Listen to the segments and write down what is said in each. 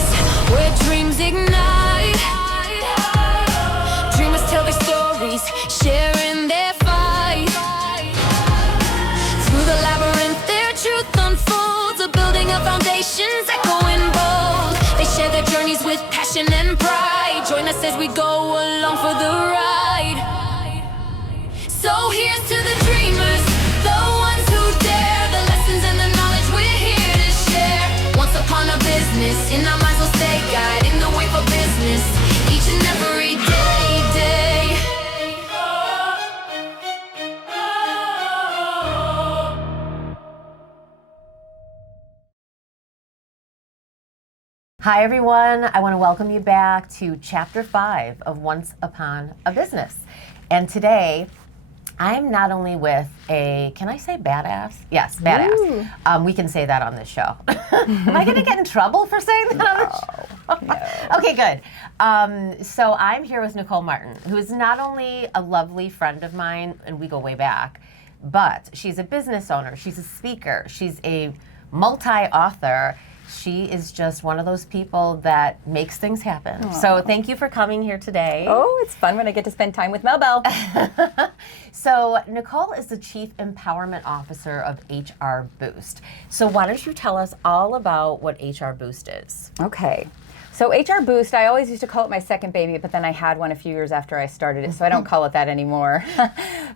business where dreams ignite. Dreamers tell their stories, sharing their fight. Through the labyrinth, their truth unfolds, a building of foundations echoing bold. They share their journeys with passion and pride. Join us as we go along for the ride. So here's to the dreamers, the ones who dare, the lessons and the knowledge we're here to share. Once upon a business, in our minds we'll stay guiding the way for business, each and every day. Hi everyone, I want to welcome you back to Chapter 5 of Once Upon a Business. And today, I'm not only with a, can I say badass? Yes, badass. We can say that on this show. Am I going to get in trouble for saying that on the show? No. Okay, good. So I'm here with Nicole Martin, who is not only a lovely friend of mine, and we go way back, but she's a business owner, she's a speaker, she's a multi-author. She is just one of those people that makes things happen. Aww. So thank you for coming here today. Oh, it's fun when I get to spend time with Mel Bell. So Nicole is the Chief Empowerment Officer of HRBOOST. So why don't you tell us all about what HRBOOST is? Okay. So HRBOOST, I always used to call it my second baby, but then I had one a few years after I started it, so I don't call it that anymore.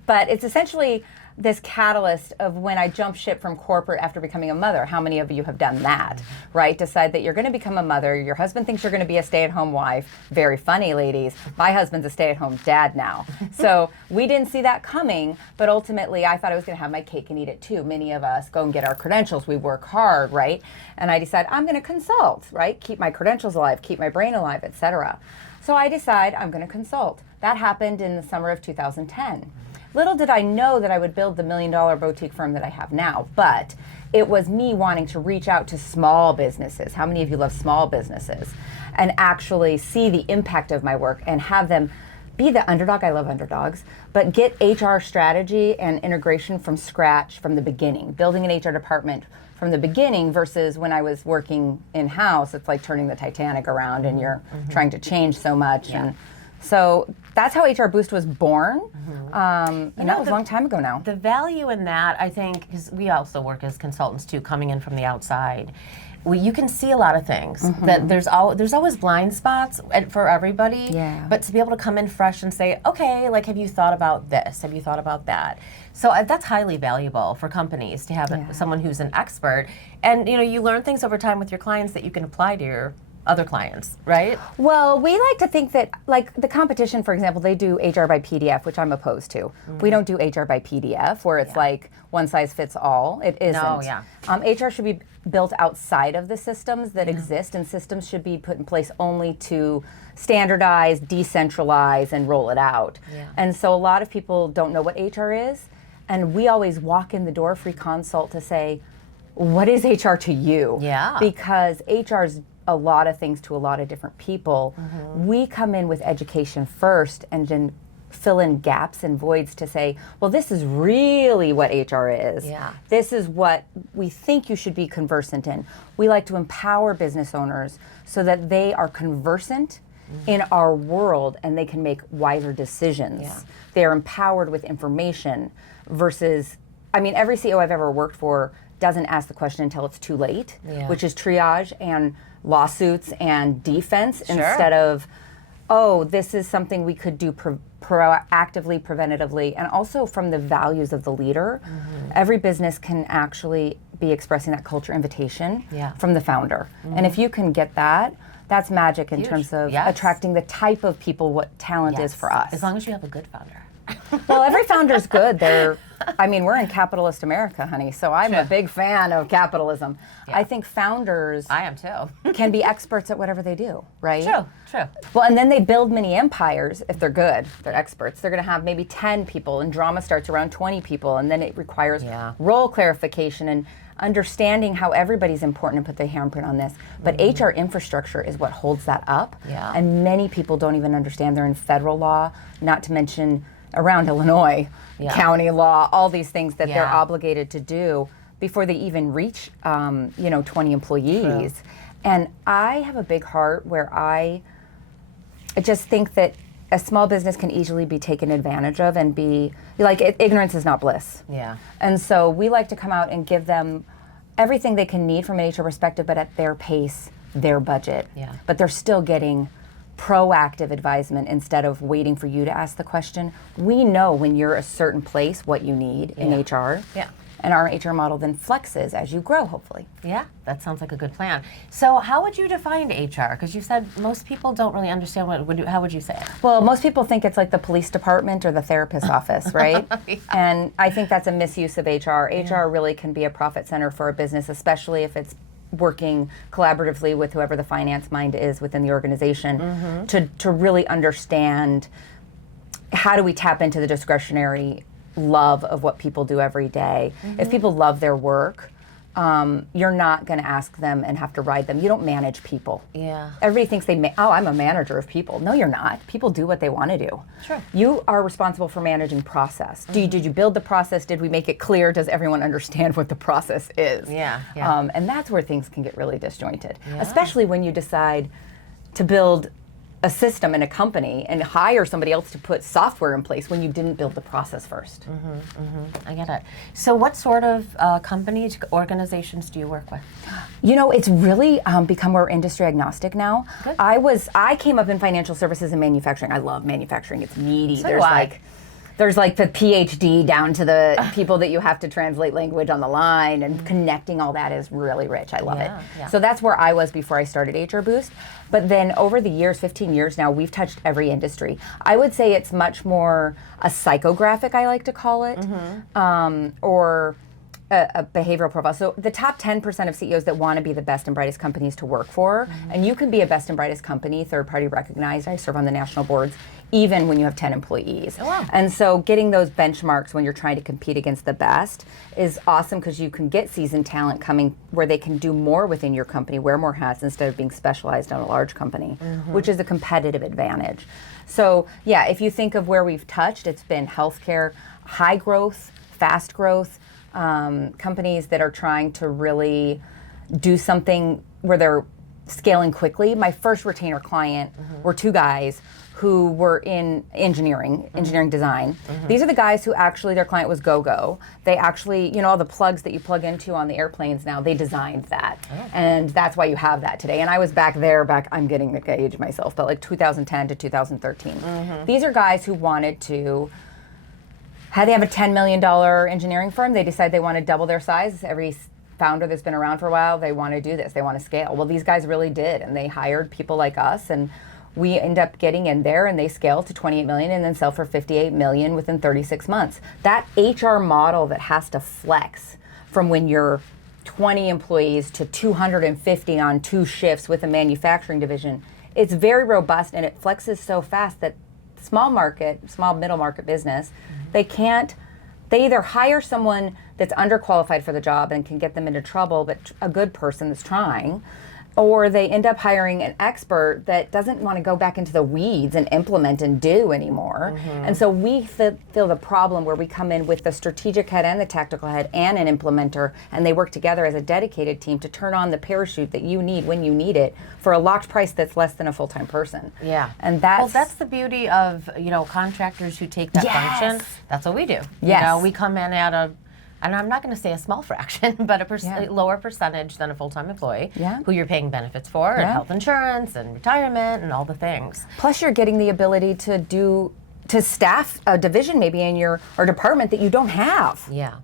But it's essentially this catalyst of when I jumped ship from corporate after becoming a mother. How many of you have done that, right? Decide that you're going to become a mother. Your husband thinks you're going to be a stay-at-home wife. Very funny, ladies. My husband's a stay-at-home dad now. So we didn't see that coming, but ultimately I thought I was going to have my cake and eat it too. Many of us go and get our credentials. We work hard, right? And I decide I'm going to consult, right? Keep my credentials alive, keep my brain alive, etc. So I decide I'm going to consult. That happened in the summer of 2010. Little did I know that I would build the $1 million boutique firm that I have now, but it was me wanting to reach out to small businesses. How many of you love small businesses? And actually see the impact of my work and have them be the underdog. I love underdogs, but get HR strategy and integration from scratch from the beginning, building an HR department from the beginning versus when I was working in-house. It's like turning the Titanic around and you're trying to change so much. Yeah. And so that's how HRBOOST was born. And that was a long time ago now. The value in that, I think, because we also work as consultants too, coming in from the outside. You can see a lot of things. That there's always blind spots for everybody. Yeah. But to be able to come in fresh and say, okay, like, have you thought about this? Have you thought about that? So that's highly valuable for companies to have someone who's an expert. And you learn things over time with your clients that you can apply to your other clients, right? Well, we like to think that, like the competition, for example, they do HR by PDF, which I'm opposed to. We don't do HR by PDF, where it's like one size fits all. It isn't. No, yeah. HR should be built outside of the systems that exist, and systems should be put in place only to standardize, decentralize, and roll it out. Yeah. And so a lot of people don't know what HR is, and we always walk in the door, free consult, to say, what is HR to you? Yeah. Because HR's a lot of things to a lot of different people. We come in with education first and then fill in gaps and voids to say, well, this is really what HR is. Yeah. This is what we think you should be conversant in. We like to empower business owners so that they are conversant in our world and they can make wiser decisions. Yeah. They're empowered with information versus, every CEO I've ever worked for doesn't ask the question until it's too late, which is triage and lawsuits and defense instead of, oh, this is something we could do proactively, preventatively, and also from the values of the leader. Every business can actually be expressing that culture invitation from the founder. And if you can get that, that's magic in terms of attracting the type of people, what talent is for us. As long as you have a good founder. Well, every founder's good. We're in capitalist America, honey, so I'm a big fan of capitalism. I think founders I am too. can be experts at whatever they do, right? True. Well, and then they build mini empires if they're good, they're experts. They're going to have maybe 10 people, and drama starts around 20 people, and then it requires role clarification and understanding how everybody's important and put their handprint on this. But HR infrastructure is what holds that up. And many people don't even understand they're in federal law, not to mention around Illinois, county law, all these things that they're obligated to do before they even reach 20 employees. And I have a big heart where I just think that a small business can easily be taken advantage of and be, like, ignorance is not bliss. Yeah. And so we like to come out and give them everything they can need from an HR perspective, but at their pace, their budget. Yeah. But they're still getting proactive advisement instead of waiting for you to ask the question. We know when you're a certain place what you need in HR. Yeah. And our HR model then flexes as you grow, hopefully. Yeah, that sounds like a good plan. So how would you define HR? Because you said most people don't really understand how would you say it? Well, most people think it's like the police department or the therapist's office, right? Yeah. And I think that's a misuse of HR. HR really can be a profit center for a business, especially if it's working collaboratively with whoever the finance mind is within the organization to really understand how do we tap into the discretionary love of what people do every day. If people love their work, you're not going to ask them and have to ride them. You don't manage people. Yeah. Everybody thinks I'm a manager of people. No, you're not. People do what they want to do. Sure. You are responsible for managing process. Did you build the process? Did we make it clear? Does everyone understand what the process is? Yeah, yeah. And that's where things can get really disjointed, especially when you decide to build a system in a company and hire somebody else to put software in place when you didn't build the process first. I get it. So what sort of companies, organizations do you work with? You know, it's really become more industry agnostic now. Good. I came up in financial services and manufacturing. I love manufacturing. It's meaty. So do I. There's like the PhD down to the people that you have to translate language on the line, and connecting all that is really rich. I love it. Yeah. So that's where I was before I started HRBOOST. But then over the years, 15 years now, we've touched every industry. I would say it's much more a psychographic, I like to call it, or a behavioral profile. So the top 10% of CEOs that want to be the best and brightest companies to work for, and you can be a best and brightest company, third party recognized. I serve on the national boards, even when you have 10 employees. Oh, wow. And so getting those benchmarks when you're trying to compete against the best is awesome, because you can get seasoned talent coming where they can do more within your company, wear more hats instead of being specialized on a large company, which is a competitive advantage. So yeah, if you think of where we've touched, it's been healthcare, high growth, fast growth, companies that are trying to really do something where they're scaling quickly. My first retainer client were two guys who were in engineering design. These are the guys who actually, their client was GoGo. They actually, all the plugs that you plug into on the airplanes now, they designed that. And that's why you have that today. And I was back, I'm getting the age myself, but like 2010 to 2013. These are guys who wanted to, they have a $10 million engineering firm. They decide they want to double their size. Every founder that's been around for a while, they want to do this. They want to scale. Well, these guys really did, and they hired people like us, and we end up getting in there, and they scale to 28 million and then sell for 58 million within 36 months. That HR model that has to flex from when you're 20 employees to 250 on 2 shifts with a manufacturing division, it's very robust, and it flexes so fast that small middle market business, they either hire someone that's underqualified for the job and can get them into trouble, but a good person that's trying, or they end up hiring an expert that doesn't want to go back into the weeds and implement and do anymore. And so we feel the problem where we come in with the strategic head and the tactical head and an implementer, and they work together as a dedicated team to turn on the parachute that you need when you need it for a locked price that's less than a full-time person. Yeah. And that's the beauty of, contractors who take that function. That's what we do. Yes. We come in at and I'm not going to say a small fraction, but a lower percentage than a full-time employee who you're paying benefits for, and health insurance and retirement and all the things. Plus you're getting the ability to staff a division maybe in your department that you don't have. Yeah.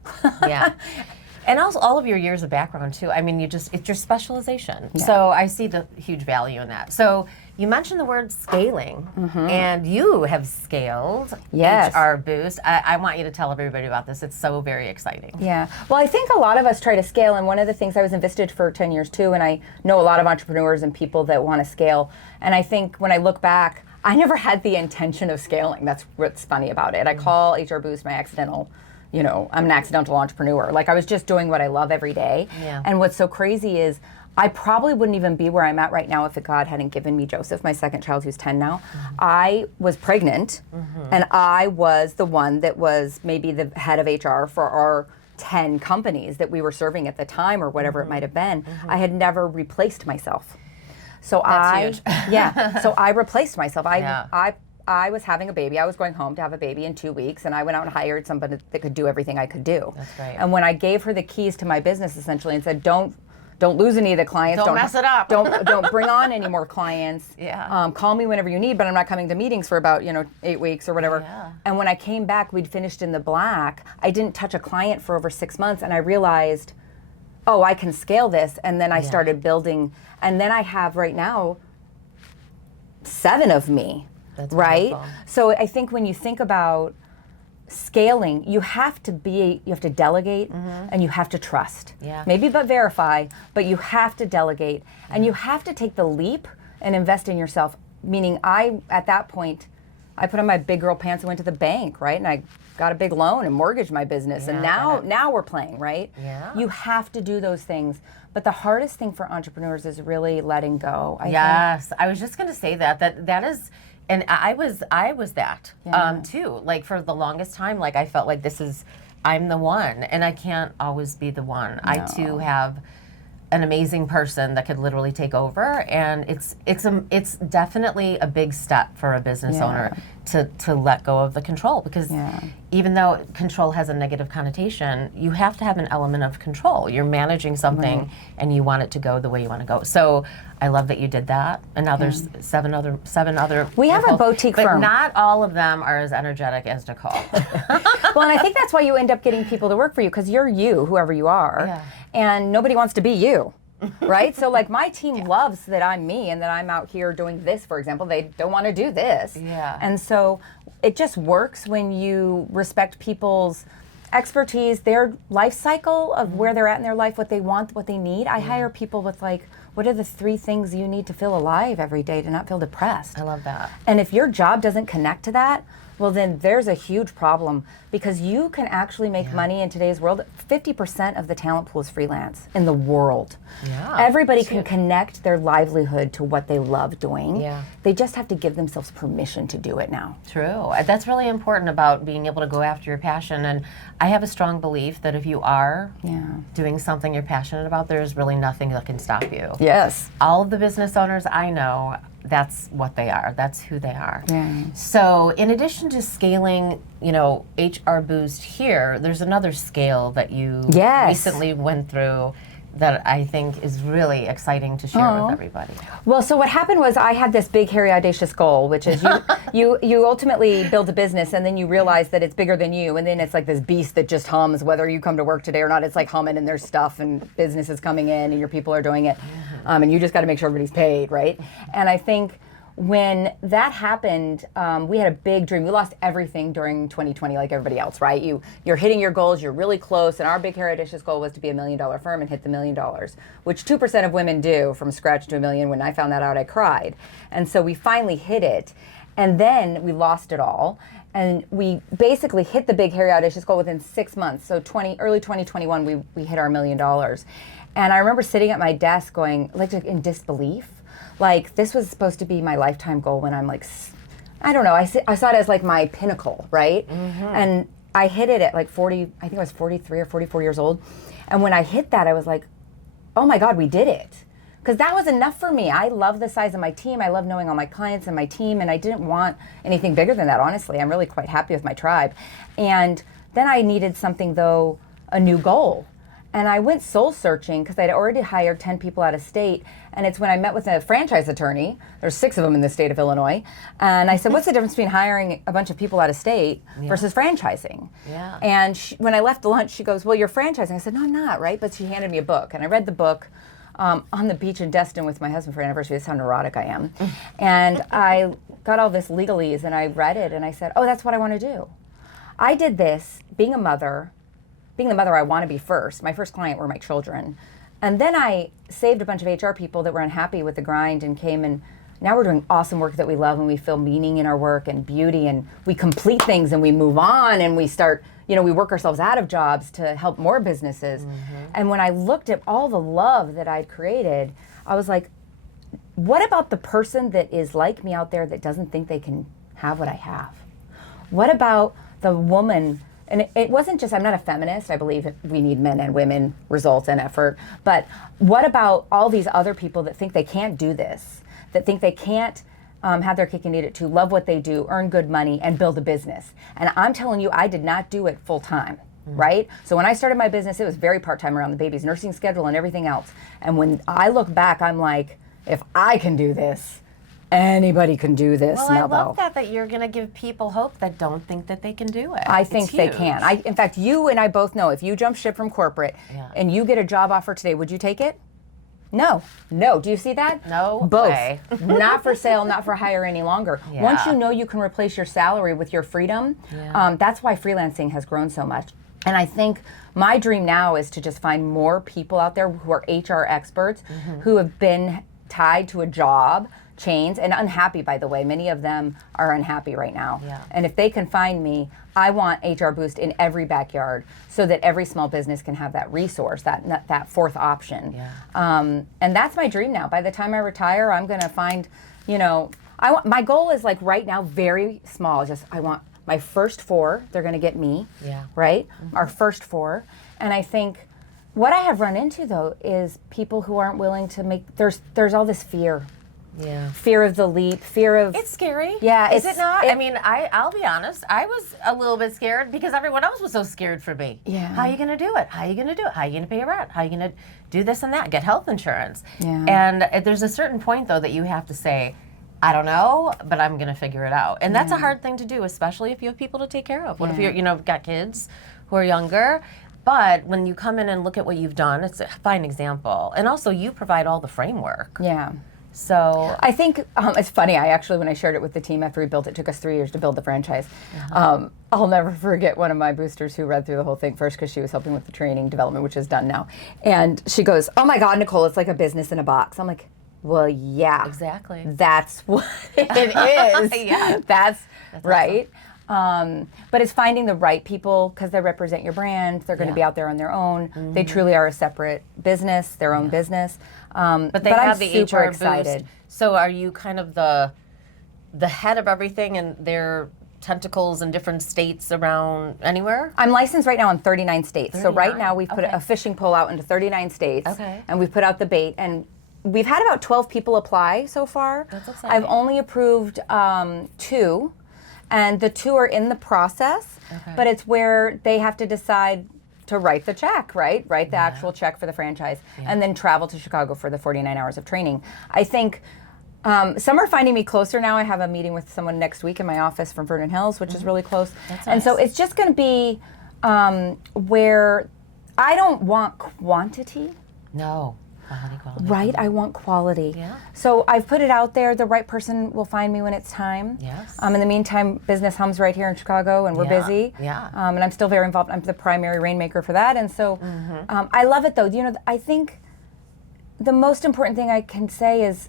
And also all of your years of background too. I mean, it's your specialization. Yeah. So I see the huge value in that. So you mentioned the word scaling, and you have scaled HRBOOST. I want you to tell everybody about this. It's so very exciting. Yeah. Well, I think a lot of us try to scale, and one of the things, I was in Vistage for 10 years too, and I know a lot of entrepreneurs and people that want to scale. And I think when I look back, I never had the intention of scaling. That's what's funny about it. I call HRBOOST my accidental, I'm an accidental entrepreneur. Like, I was just doing what I love every day. Yeah. And what's so crazy is I probably wouldn't even be where I'm at right now if God hadn't given me Joseph, my second child, who's 10 now. I was pregnant, and I was the one that was maybe the head of HR for our 10 companies that we were serving at the time or whatever it might have been, I had never replaced myself. So That's huge. so I replaced myself. Yeah. I was having a baby. I was going home to have a baby in 2 weeks, and I went out and hired somebody that could do everything I could do. That's right. And when I gave her the keys to my business, essentially, and said, don't lose any of the clients. Don't mess it up. Don't bring on any more clients. Yeah. Call me whenever you need, but I'm not coming to meetings for about 8 weeks or whatever. Yeah. And when I came back, we'd finished in the black. I didn't touch a client for over 6 months, and I realized, oh, I can scale this. And then I started building, and then I have right now 7 of me. That's right? wonderful. So I think when you think about scaling, you have to delegate and you have to trust. Yeah. Maybe but verify, but you have to delegate and you have to take the leap and invest in yourself. Meaning at that point, I put on my big girl pants and went to the bank, right? And I got a big loan and mortgaged my business. And now we're playing, right? Yeah. You have to do those things. But the hardest thing for entrepreneurs is really letting go. I think. Yes, I was just going to say that is, and I was that too. Like for the longest time, like I felt like I'm the one, and I can't always be the one. No. I too have an amazing person that could literally take over, and it's definitely a big step for a business owner to let go of the control, because even though control has a negative connotation, you have to have an element of control. You're managing something and you want it to go the way you want to go. So I love that you did that, and now there's seven other. We have a boutique but firm, not all of them are as energetic as Nicole. Well, and I think that's why you end up getting people to work for you, because you're you, whoever you are, and nobody wants to be you. Right? So like my team loves that I'm me and that I'm out here doing this, for example. They don't want to do this. Yeah. And so it just works when you respect people's expertise, their life cycle of where they're at in their life, what they want, what they need. I hire people with like, what are the 3 things you need to feel alive every day to not feel depressed? I love that. And if your job doesn't connect to that, well, then there's a huge problem, because you can actually make money in today's world. 50% of the talent pool is freelance in the world. Yeah. Everybody can connect their livelihood to what they love doing. Yeah. They just have to give themselves permission to do it now. True. That's really important about being able to go after your passion. And I have a strong belief that if you are doing something you're passionate about, there's really nothing that can stop you. Yes. All of the business owners I know, that's what they are. That's who they are. Yeah. So in addition to scaling, HRBOOST here, there's another scale that you recently went through that I think is really exciting to share with everybody. Well, so what happened was I had this big, hairy, audacious goal, which is you ultimately build a business and then you realize that it's bigger than you, and then it's like this beast that just hums whether you come to work today or not. It's like humming, and there's stuff and business is coming in and your people are doing it, and you just got to make sure everybody's paid, right? And I think when that happened, we had a big dream. We lost everything during 2020 like everybody else, right? You're hitting your goals, you're really close, and our big, hairy, audacious goal was to be $1 million firm and hit the $1 million, which 2% of women do from scratch to $1 million. When I found that out, I cried. And so we finally hit it, and then we lost it all. And we basically hit the big, hairy, audacious goal within 6 months. So early 2021, we hit our $1 million. And I remember sitting at my desk going, like in disbelief. Like, this was supposed to be my lifetime goal when I'm like, I don't know, I saw it as like my pinnacle, right? And I hit it at like 40, I think I was 43 or 44 years old. And when I hit that, I was like, oh my God, we did it. Because that was enough for me. I love the size of my team. I love knowing all my clients and my team, and I didn't want anything bigger than that, honestly. I'm really quite happy with my tribe. And then I needed something, though, a new goal. And I went soul searching because I'd already hired 10 people out of state. And it's when I met with a franchise attorney, there's 6 of them in the state of Illinois. And I said, what's the difference between hiring a bunch of people out of state versus franchising? Yeah. And when I left the lunch, she goes, well, you're franchising. I said, no, I'm not, right? But she handed me a book. And I read the book on the beach in Destin with my husband for anniversary. That's how neurotic I am. And I got all this legalese and I read it and I said, oh, that's what I want to do. I did this being the mother I want to be first. My first client were my children. And then I saved a bunch of HR people that were unhappy with the grind and came, and now we're doing awesome work that we love, and we feel meaning in our work and beauty, and we complete things and we move on and we start, we work ourselves out of jobs to help more businesses. And when I looked at all the love that I'd created, I was like, what about the person that is like me out there that doesn't think they can have what I have? What about the woman and it wasn't just, I'm not a feminist, I believe we need men and women, results and effort, but what about all these other people that think they can't do this, that think they can't have their cake and eat it too, love what they do, earn good money, and build a business? And I'm telling you, I did not do it full time. Right? So when I started my business, it was very part-time around the baby's nursing schedule and everything else. And when I look back, I'm like, if I can do this, anybody can do this. Well, I love that you're going to give people hope that don't think that they can do it. I think they can. In fact, you and I both know if you jump ship from corporate and you get a job offer today, would you take it? No. Do you see that? No Both. way. Not for sale, not for hire any longer. Yeah. Once you know you can replace your salary with your freedom, that's why freelancing has grown so much. And I think my dream now is to just find more people out there who are HR experts who have been tied to a job, chains, and unhappy, by the way. Many of them are unhappy right now. Yeah. And if they can find me, I want HR Boost in every backyard so that every small business can have that resource, that fourth option. Yeah. And that's my dream now. By the time I retire, I'm going to find, my goal is like right now very small. I want my first 4, they're going to get me, right? Our first 4. And I think what I have run into, though, is people who aren't willing to make, there's all this fear. Yeah. Fear of the leap, fear of... It's scary. Yeah. Is it not? I mean, I'll be honest, I was a little bit scared because everyone else was so scared for me. Yeah. How are you going to do it? How are you going to do it? How are you going to pay your rent? How are you going to do this and that? Get health insurance. Yeah. And there's a certain point, though, that you have to say, I don't know, but I'm going to figure it out. And that's a hard thing to do, especially if you have people to take care of. What if you're, got kids who are younger? But when you come in and look at what you've done, it's a fine example. And also, you provide all the framework. Yeah. So I think it's funny. When I shared it with the team after we built it, took us 3 years to build the franchise. I'll never forget one of my boosters who read through the whole thing first because she was helping with the training development, which is done now. And she goes, "Oh my God, Nicole, it's like a business in a box." I'm like, well, yeah. Exactly. That's what it is. Yeah. That's right. But it's finding the right people because they represent your brand. They're going to be out there on their own. They truly are a separate business, their own business. But they I'm have the super HR excited. Boost. So are you kind of the head of everything and their tentacles in different states around anywhere? I'm licensed right now in 39 states. 39? So right now we've put a fishing pole out into 39 states. Okay. And we've put out the bait. And we've had about 12 people apply so far. That's exciting. I've only approved 2. And the 2 are in the process, but it's where they have to decide to write the check, right? Write the actual check for the franchise, and then travel to Chicago for the 49 hours of training. I think some are finding me closer now. I have a meeting with someone next week in my office from Vernon Hills, which is really close. That's and so nice. it's just going to be where I don't want quantity. No. Quality. Right, I want quality. Yeah. So I've put it out there. The right person will find me when it's time. Yes. In the meantime, business hums right here in Chicago, and we're busy. Yeah. And I'm still very involved. I'm the primary rainmaker for that, and so I love it. Though, I think the most important thing I can say is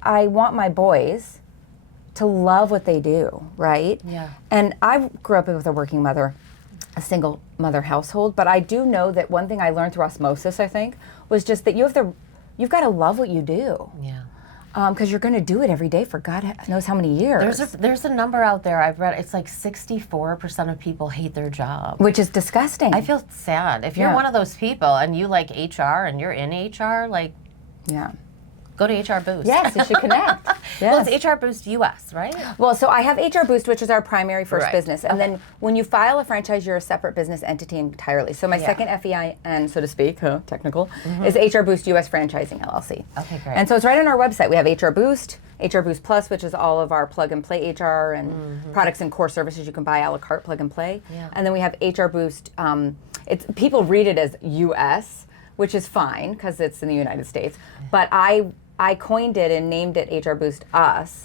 I want my boys to love what they do. Right. Yeah. And I grew up with a working mother, a single mother household, but I do know that one thing I learned through osmosis, I think, was just that you've got to love what you do. Yeah. Because you're going to do it every day for God knows how many years. There's a number out there I've read. It's like 64% of people hate their job. Which is disgusting. I feel sad. If you're one of those people and you like HR and you're in HR, like, go to HR Boost. Yes, you should connect. Yes. Well, it's HR Boost US, right? Well, so I have HR Boost, which is our primary first Right. business. And then when you file a franchise, you're a separate business entity entirely. So my second FEIN, so to speak, technical, is HR Boost US Franchising LLC. Okay, great. And so it's right on our website. We have HR Boost Plus, which is all of our plug and play HR and products and core services you can buy a la carte, plug and play. Yeah. And then we have HR Boost. People read it as US, which is fine because it's in the United States. But I coined it and named it HR Boost Us.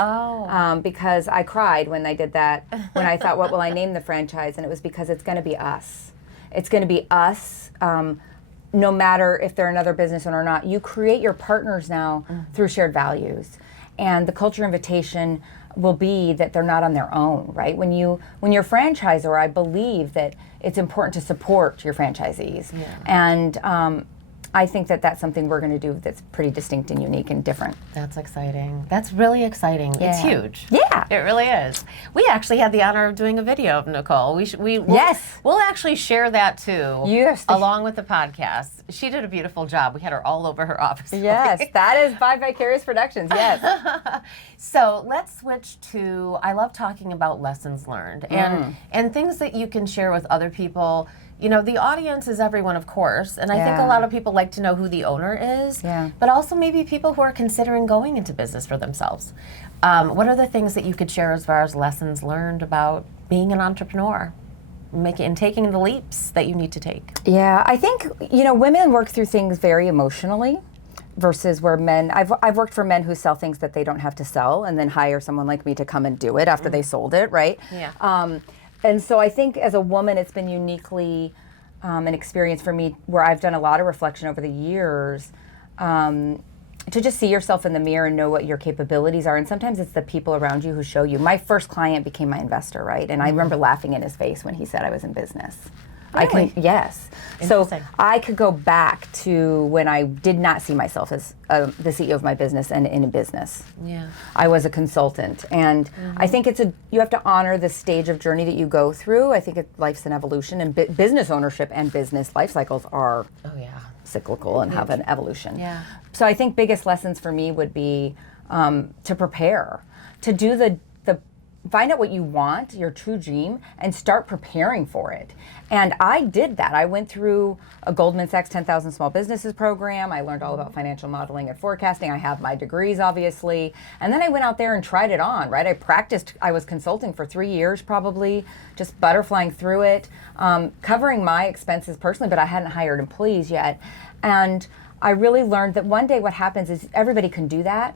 Because I cried when I did that, when I thought, what will I name the franchise? And it was because it's going to be us. It's going to be us, no matter if they're another business or not. You create your partners now through shared values. And the culture invitation will be that they're not on their own, right? When you're a franchisor, I believe that it's important to support your franchisees. Yeah. And I think that that's something we're going to do that's pretty distinct and unique and different. That's exciting. That's really exciting. It's huge. Yeah. It really is. We actually had the honor of doing a video of Nicole. We'll actually share that too. Yes. Along with the podcast. She did a beautiful job. We had her all over her office. Yes, that is by Vicarious Productions, yes. So let's switch to, I love talking about lessons learned and things that you can share with other people. You know, the audience is everyone, of course, and I think a lot of people like to know who the owner is, but also maybe people who are considering going into business for themselves. What are the things that you could share as far as lessons learned about being an entrepreneur? And taking the leaps that you need to take. Yeah, I think, you know, women work through things very emotionally versus where men, I've worked for men who sell things that they don't have to sell and then hire someone like me to come and do it after they sold it, right? Yeah. And so I think as a woman, it's been uniquely an experience for me where I've done a lot of reflection over the years to just see yourself in the mirror and know what your capabilities are. And sometimes it's the people around you who show you. My first client became my investor, right? And I remember laughing in his face when he said I was in business. Really? Yes. So I could go back to when I did not see myself as the CEO of my business and in a business. Yeah. I was a consultant. And I think you have to honor the stage of journey that you go through. I think life's an evolution, and business ownership and business life cycles are cyclical and have an evolution. Yeah. So I think biggest lessons for me would be to prepare, to do find out what you want, your true dream, and start preparing for it. And I did that. I went through a Goldman Sachs 10,000 Small Businesses program. I learned all about financial modeling and forecasting. I have my degrees, obviously. And then I went out there and tried it on, right? I practiced. I was consulting for 3 years probably, just butterflying through it, covering my expenses personally, but I hadn't hired employees yet. And I really learned that one day what happens is everybody can do that.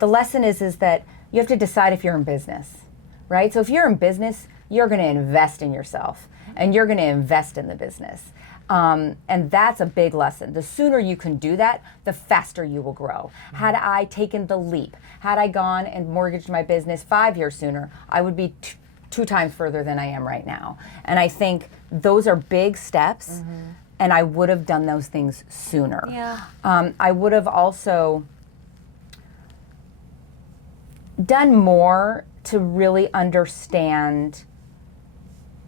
The lesson is that you have to decide if you're in business. Right? So if you're in business, you're going to invest in yourself and you're going to invest in the business. And that's a big lesson. The sooner you can do that, the faster you will grow. Had I taken the leap, had I gone and mortgaged my business 5 years sooner, I would be two times further than I am right now. And I think those are big steps, and I would have done those things sooner. Yeah. I would have also done more to really understand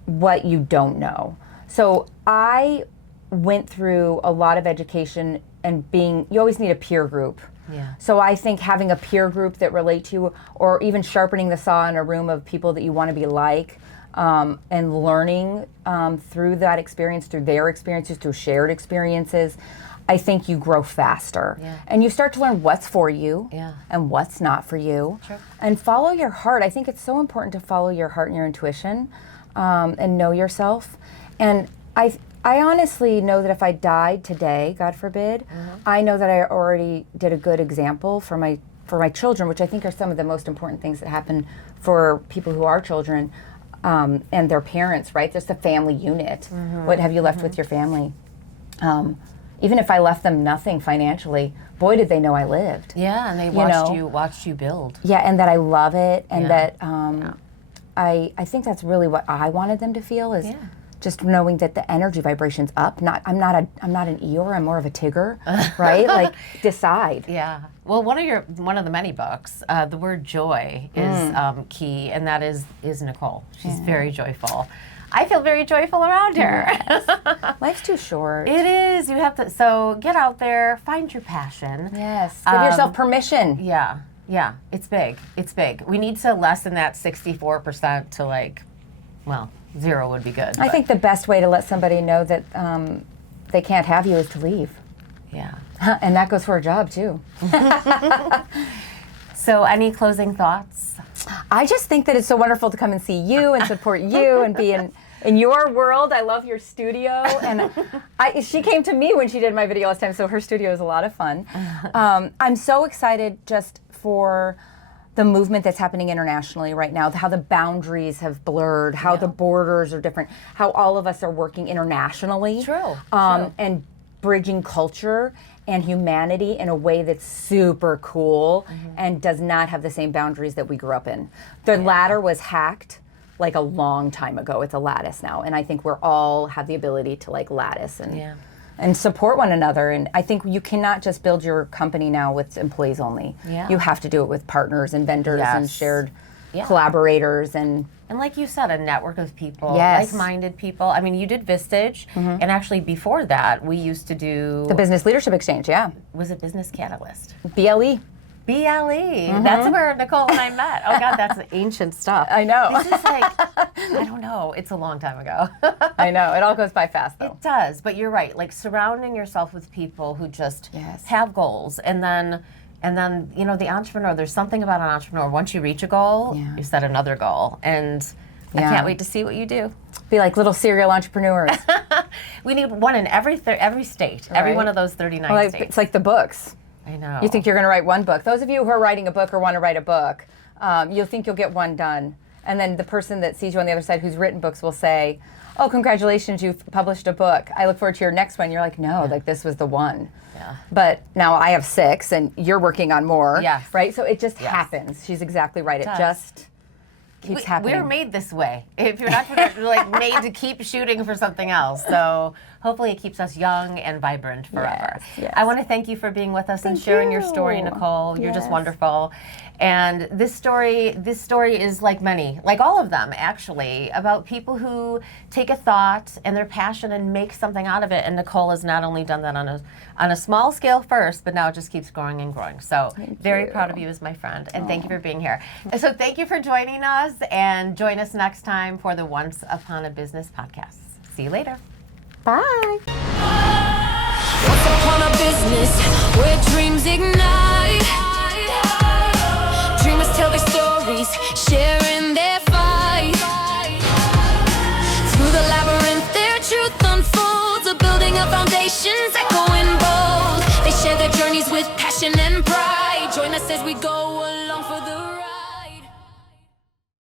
what you don't know. So I went through a lot of education and you always need a peer group. Yeah. So I think having a peer group that relate to you, or even sharpening the saw in a room of people that you want to be like, and learning through that experience, through their experiences, through shared experiences, I think you grow faster. Yeah. And you start to learn what's for you and what's not for you. Sure. And follow your heart. I think it's so important to follow your heart and your intuition, and know yourself. And I honestly know that if I died today, God forbid, I know that I already did a good example for my children, which I think are some of the most important things that happen for people who are children, and their parents, right? There's the family unit. What have you left with your family? Even if I left them nothing financially, boy, did they know I lived. Yeah, and they watched you build. Yeah, and that I love it, and that I think that's really what I wanted them to feel is just knowing that the energy vibration's up. I'm not an Eeyore, I'm more of a Tigger, right? Like decide. Yeah. Well, one of the many books, the word joy is key, and that is Nicole. She's very joyful. I feel very joyful around her. Yes. Life's too short. It is. You have to. So get out there, find your passion. Yes. Give yourself permission. Yeah. Yeah. It's big. It's big. We need to lessen that 64% to 0 would be good. I think the best way to let somebody know that they can't have you is to leave. Yeah. And that goes for a job too. So any closing thoughts? I just think that it's so wonderful to come and see you and support you and be in your world. I love your studio. And she came to me when she did my video last time, so her studio is a lot of fun. I'm so excited just for the movement that's happening internationally right now, how the boundaries have blurred, how the borders are different, how all of us are working internationally. True. And bridging culture and humanity in a way that's super cool and does not have the same boundaries that we grew up in. The ladder was hacked like a long time ago. It's a lattice now, and I think we're all have the ability to lattice and and support one another. And I think you cannot just build your company now with employees only. Yeah. You have to do it with partners and vendors and Yes. shared Yeah. collaborators and like you said, a network of people, Yes. like-minded people. I mean, you did Vistage, and actually before that, we used to do, the Business Leadership Exchange, yeah. was it Business Catalyst? BLE. BLE. That's where Nicole and I met. Oh God, that's ancient stuff. I know. This is like, I don't know. It's a long time ago. I know. It all goes by fast, though. It does, but you're right. Like surrounding yourself with people who just Yes. have goals, and then you know, the entrepreneur. There's something about an entrepreneur. Once you reach a goal, Yeah. you set another goal, and I Yeah. can't wait to see what you do. Be like little serial entrepreneurs. We need one in every state, every Right. one of those 39 Like, states. it's like the books. I know. You think you're going to write one book. Those of you who are writing a book or want to write a book, you'll think you'll get one done. And then the person that sees you on the other side who's written books will say, oh, congratulations, you've published a book. I look forward to your next one. You're like, no, like this was the one. Yeah. But now I have 6 and you're working on more. Yes. Right? So it just Yes. happens. She's exactly right. It does. just keeps happening. We're made this way. If you're not you're like made to keep shooting for something else. So hopefully it keeps us young and vibrant forever. Yes, yes. I want to thank you for being with us and Thank sharing your you. story, Nicole. You're just Yes. wonderful. And this story is like many, like all of them actually, about people who take a thought and their passion and make something out of it. And Nicole has not only done that on a small scale first, but now it just keeps growing and growing. So very you. proud of you as my friend, and thank you for being here. So thank you for joining us, and join us next time for the Once Upon a Business podcast. See you later. Bye. Once upon a business where dreams ignite. Dreamers tell their stories, sharing their fight. Through the labyrinth, their truth unfolds. A building of foundations, echoing bold. They share their journeys with passion and pride. Join us as we go along.